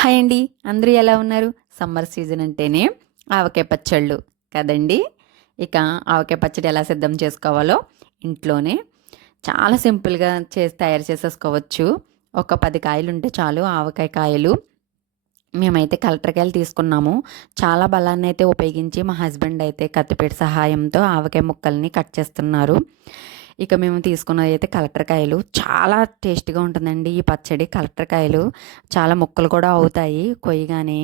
Hi అండి. అందరూ ఎలా ఉన్నారు? సమ్మర్ సీజన్ అంటేనే ఆవకాయ పచ్చళ్ళు కదండి. ఇక ఆవకాయ పచ్చడి ఎలా సిద్ధం చేసుకోవాలో ఇంట్లోనే చాలా సింపుల్గా చేసి తయారు చేసేసుకోవచ్చు. ఒక పది కాయలు ఉంటే చాలు ఆవకాయ కాయలు. మేమైతే కలెక్టర్కాయలు తీసుకున్నాము. చాలా బలాన్ని అయితే ఉపయోగించి మా హస్బెండ్ అయితే కత్తిపేట సహాయంతో ఆవకాయ ముక్కల్ని కట్ చేస్తున్నారు. ఇక మేము తీసుకున్నది అయితే కలెక్టర్ కాయలు చాలా టేస్టీగా ఉంటుందండి ఈ పచ్చడి కలెక్టర్ కాయలు చాలా ముక్కలు కూడా అవుతాయి కొయ్యగానే.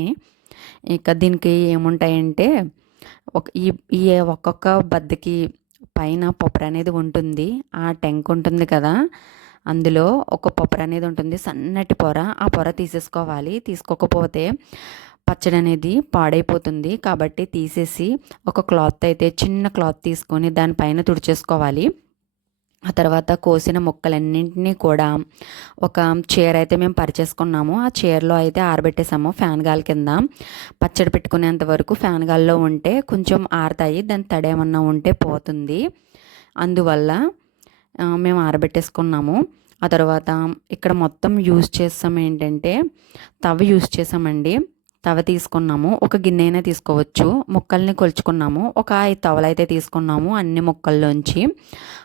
ఇక దీనికి ఏముంటాయంటే ఒక ఈ ఈ ఒక్కొక్క బద్దకి పైన పొప్పర అనేది ఉంటుంది. ఆ టెంక్ ఉంటుంది కదా. అందులో ఒక పొప్పర అనేది ఉంటుంది. సన్నటి పొర. ఆ పొర తీసేసుకోవాలి. తీసుకోకపోతే పచ్చడి అనేది పాడైపోతుంది. కాబట్టి తీసేసి ఒక క్లాత్ అయితే చిన్న క్లాత్ తీసుకొని దానిపైన తుడిచేసుకోవాలి. ఆ తర్వాత కోసిన ముక్కలన్నింటినీ కూడా ఒక చీర అయితే మేము పరిచేసుకున్నాము. ఆ చీరలో అయితే ఆరబెట్టేసాము ఫ్యాన్ గాలి కింద. పచ్చడి పెట్టుకునేంత వరకు ఫ్యాన్ గాల్లో ఉంటే కొంచెం ఆరుతాయి దాని తడేమన్నా ఉంటే పోతుంది. అందువల్ల మేము ఆరబెట్టేసుకున్నాము. ఆ తర్వాత ఇక్కడ మొత్తం యూజ్ చేస్తాం ఏంటంటే తవ్వ యూజ్ చేసామండి తవ తీసుకున్నాము. ఒక గిన్నె అయినా తీసుకోవచ్చు. ముక్కల్ని కొలుచుకున్నాము. ఒక ఐదు తవలు అయితే తీసుకున్నాము అన్ని ముక్కల్లోంచి.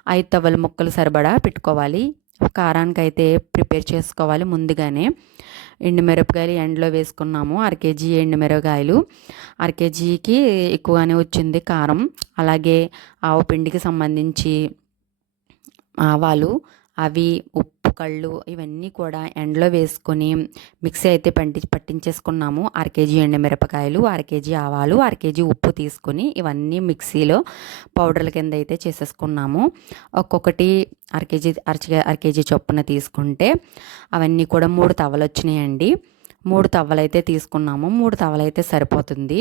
ఐదు తవలు ముక్కలు సరిపడా పెట్టుకోవాలి. కారానికి అయితే ప్రిపేర్ చేసుకోవాలి ముందుగానే. ఎండుమిరపకాయలు ఎండలో వేసుకున్నాము. అర కేజీ ఎండుమిరపకాయలు. అరకేజీకి ఎక్కువగానే వచ్చింది కారం. అలాగే ఆవు పిండికి సంబంధించి ఆవాలు అవి ఉప్పు కళ్ళు ఇవన్నీ కూడా ఎండలో వేసుకొని మిక్సీ అయితే పంటి పట్టించేసుకున్నాము. అర కేజీ ఎండుమిరపకాయలు అర కేజీ ఆవాలు అర కేజీ ఉప్పు తీసుకొని ఇవన్నీ మిక్సీలో పౌడర్ల కింద అయితే చేసేసుకున్నాము. ఒక్కొక్కటి అర కేజీ అర అర కేజీ చొప్పున తీసుకుంటే అవన్నీ కూడా మూడు తవ్వలు వచ్చినాయండి. మూడు తవ్వలైతే తీసుకున్నాము. మూడు తవ్వలైతే సరిపోతుంది.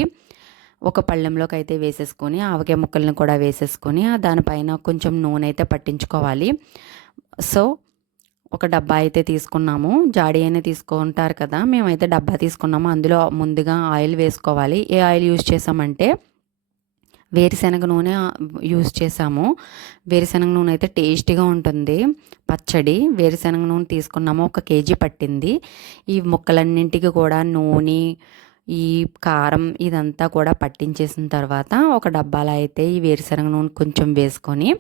ఒక పళ్ళెంలోకి అయితే వేసేసుకొని ఆవకాయ ముక్కలను కూడా వేసేసుకొని దానిపైన కొంచెం నూనె అయితే పట్టించుకోవాలి. సో ఒక డబ్బా అయితే తీసుకున్నాము. జాడీ అయినా తీసుకుంటారు కదా. మేమైతే డబ్బా తీసుకున్నాము. అందులో ముందుగా ఆయిల్ వేసుకోవాలి. ఏ ఆయిల్ యూజ్ చేసామంటే వేరుశనగ నూనె యూజ్ చేసాము. వేరుశనగ నూనె అయితే టేస్టీగా ఉంటుంది. పచ్చడి వేరుశనగ నూనె తీసుకున్నాము. ఒక కేజీ పట్టింది. ఈ ముక్కలన్నింటికి కూడా నూనె ఈ కారం ఇదంతా కూడా పట్టించేసిన తర్వాత ఒక డబ్బాలో అయితే ఈ వేరుశనగ నూనె కొంచెం వేసుకొని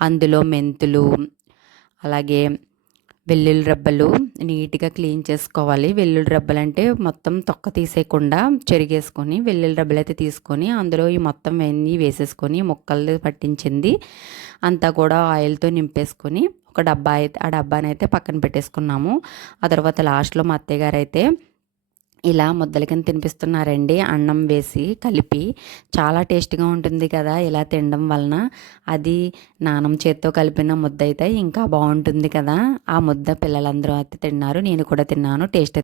అందులో మెంతులు అలాగే వెల్లుల్లి రబ్బలు నీట్గా క్లీన్ చేసుకోవాలి. వెల్లుల్లి రబ్బలు అంటే మొత్తం తొక్క తీసేయకుండా చెరిగేసుకొని వెల్లుల్లి రబ్బలు అయితే తీసుకొని అందులో ఈ మొత్తం అన్నీ వేసేసుకొని ముక్కలు పట్టించింది. అంతా కూడా ఆయిల్తో నింపేసుకొని ఒక డబ్బా అయితే ఆ డబ్బాని అయితే పక్కన పెట్టేసుకున్నాము. ఆ తర్వాత లాస్ట్లో మా అత్తయ్య గారు అయితే ఇలా ముద్దల కింద తినిపిస్తున్నారండి. అన్నం వేసి కలిపి చాలా టేస్ట్గా ఉంటుంది కదా ఇలా తినడం వలన. అది నానం చేత్తో కలిపిన ముద్ద అయితే ఇంకా బాగుంటుంది కదా. ఆ ముద్ద పిల్లలందరూ అయితే తిన్నారు. నేను కూడా తిన్నాను. టేస్ట్